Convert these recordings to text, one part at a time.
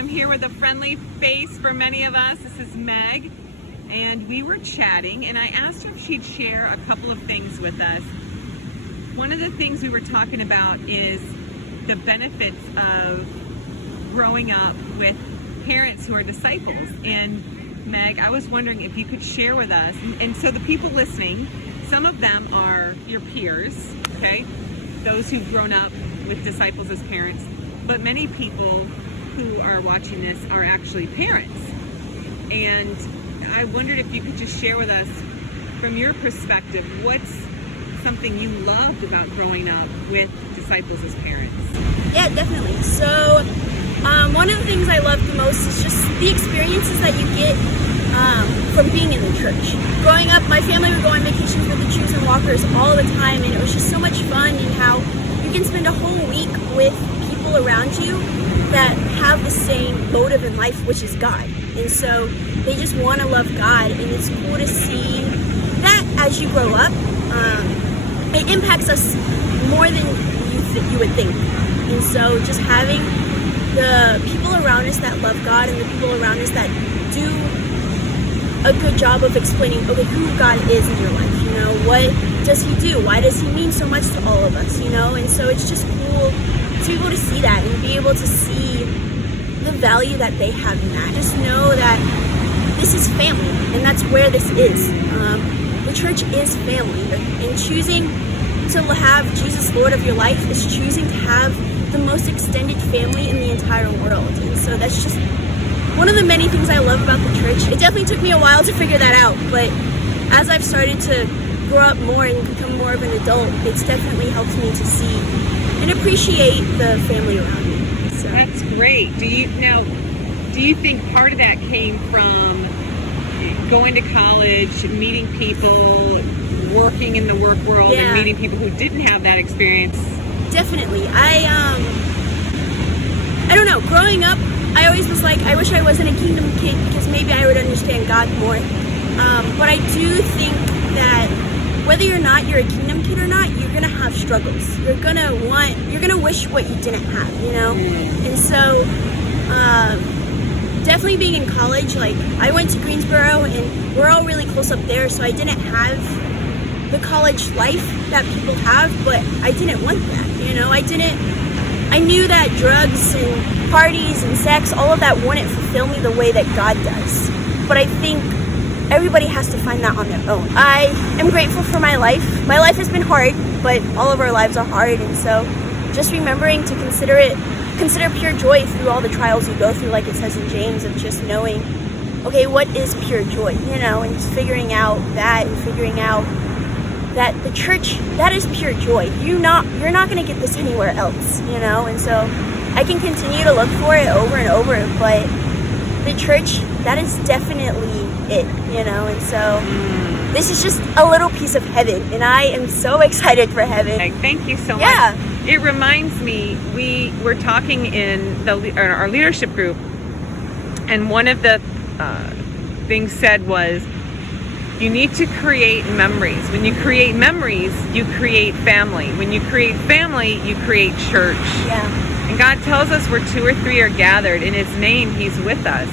I'm here with a friendly face for many of us. This is Meg, and we were chatting, and I asked her if she'd share a couple of things with us. One of the things we were talking about is the benefits of growing up with parents who are disciples. And Meg, I was wondering if you could share with us, and so the people listening, some of them are your peers, okay? Those who've grown up with disciples as parents, but many people who are watching this are actually parents. And I wondered if you could just share with us, from your perspective, what's something you loved about growing up with disciples as parents? Yeah, definitely. So one of the things I love the most is just the experiences that you get from being in the church. Growing up, my family would go on vacations with the Chews and Walkers all the time, and it was just so much fun, and how you can spend a whole week with people around you that have the same motive in life, which is God. And so they just want to love God, and it's cool to see that as you grow up. It impacts us more than you would think. And so just having the people around us that love God and the people around us that do a good job of explaining, okay, who God is in your life, you know, what does he do? Why does he mean so much to all of us, you know? And so it's just cool to be able to see that and be able to see the value that they have in that. Just know that this is family, and that's where this is. The church is family, and choosing to have Jesus Lord of your life is choosing to have the most extended family in the entire world. And so that's just one of the many things I love about the church. It definitely took me a while to figure that out, but as I've started to grow up more and become more of an adult, it's definitely helped me to see and appreciate the family around me. So. That's great. Do you think part of that came from going to college, meeting people, working in the work world, and meeting people who didn't have that experience? Definitely. I don't know. Growing up, I always was like, I wish I wasn't a kingdom kid because maybe I would understand God more. But I do think that whether you're a kingdom kid or not, you're gonna have struggles. You're gonna wish what you didn't have, you know? And so, definitely being in college, like I went to Greensboro and we're all really close up there, so I didn't have the college life that people have, but I didn't want that, you know? I knew that drugs and parties and sex, all of that wouldn't fulfill me the way that God does. But I think everybody has to find that on their own. I am grateful for my life. My life has been hard, but all of our lives are hard, and so just remembering to consider pure joy through all the trials you go through, like it says in James, of just knowing, okay, what is pure joy, you know, and just figuring out that and figuring out that the church, that is pure joy. You're not going to get this anywhere else, you know, and so I can continue to look for it over and over, but the church, that is definitely it, you know, and so this is just a little piece of heaven, and I am so excited for heaven. Thank you so much. Yeah. It reminds me, we were talking in our leadership group, and one of the things said was, you need to create memories. When you create memories, you create family. When you create family, you create church. Yeah. And God tells us where 2 or 3 are gathered in his name, he's with us.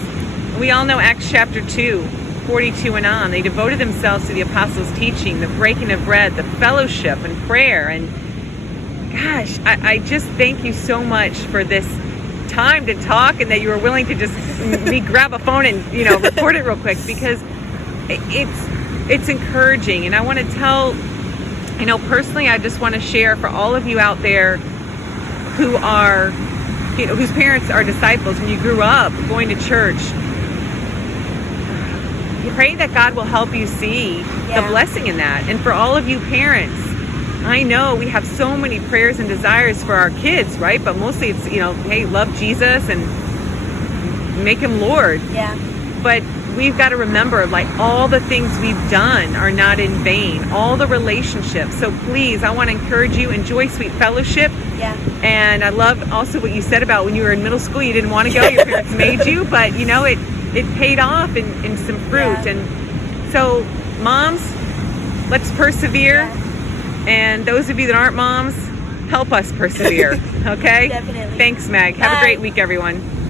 We all know Acts chapter 2, 42 and on. They devoted themselves to the apostles' teaching, the breaking of bread, the fellowship, and prayer. And gosh, I just thank you so much for this time to talk, and that you were willing to just grab a phone and, you know, record it real quick, because it's encouraging. And I want to tell, you know, personally, I just want to share for all of you out there who are, you know, whose parents are disciples, when you grew up going to church, pray that God will help you see the blessing in that. And for all of you parents, I know we have so many prayers and desires for our kids, right? But mostly it's, you know, hey, love Jesus and make him Lord. Yeah. But we've got to remember, like, all the things we've done are not in vain. All the relationships. So please, I want to encourage you, enjoy sweet fellowship. Yeah. And I love also what you said about when you were in middle school, you didn't want to go, your parents made you, but you know, it paid off in some fruit. Yeah. And so moms, let's persevere. Yeah. And those of you that aren't moms, help us persevere. Okay? Definitely. Thanks, Meg. Have a great week, everyone.